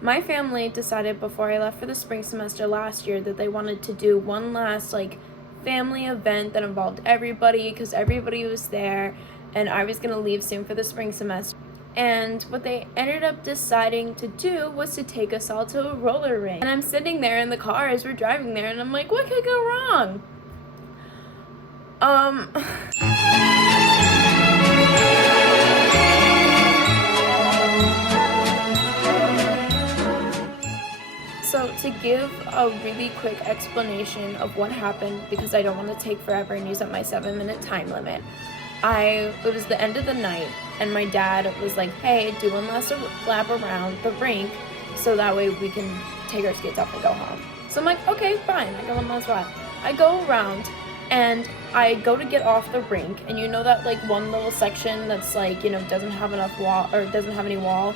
My family decided before I left for the spring semester last year that they wanted to do one last family event that involved everybody because everybody was there and I was going to leave soon for the spring semester. And what they ended up deciding to do was to take us all to a roller rink. And I'm sitting there in the car as we're driving there and I'm like, what could go wrong? So to give a really quick explanation of what happened, because I don't want to take forever and use up my 7-minute time limit, it was the end of the night and my dad was like, hey, do one last lap around the rink so that way we can take our skates off and go home. So I'm like, okay, fine, I go one last lap. I go around and I go to get off the rink, and you know that one little section that's doesn't have enough wall or doesn't have any wall.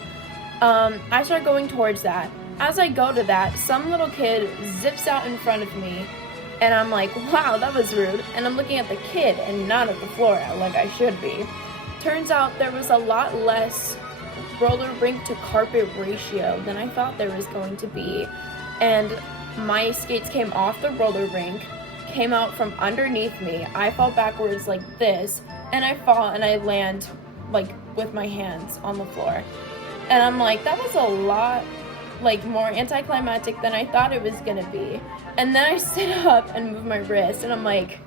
I start going towards that. As I go to that, some little kid zips out in front of me, and I'm like, wow, that was rude. And I'm looking at the kid and not at the floor like I should be. Turns out there was a lot less roller rink to carpet ratio than I thought there was going to be. And my skates came off the roller rink, came out from underneath me. I fall backwards like this, and I fall and I land with my hands on the floor. And I'm like, that was a lot more anticlimactic than I thought it was gonna be. And then I sit up and move my wrist, and I'm like,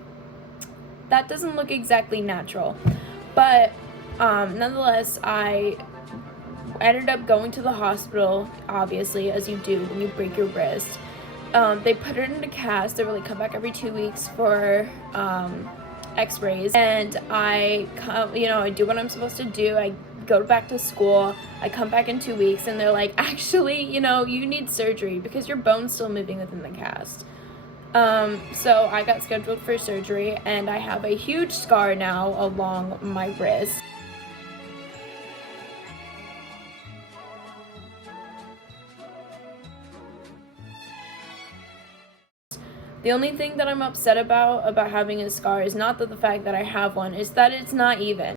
that doesn't look exactly natural. But nonetheless, I ended up going to the hospital, obviously, as you do when you break your wrist. They put it in a cast. They come back every 2 weeks for x-rays, and I do what I'm supposed to do. I go back to school. I come back in 2 weeks, and they're like, actually, you need surgery because your bone's still moving within the cast. So I got scheduled for surgery, and I have a huge scar now along my wrist. The only thing that I'm upset about having a scar is not that the fact that I have one, is that it's not even.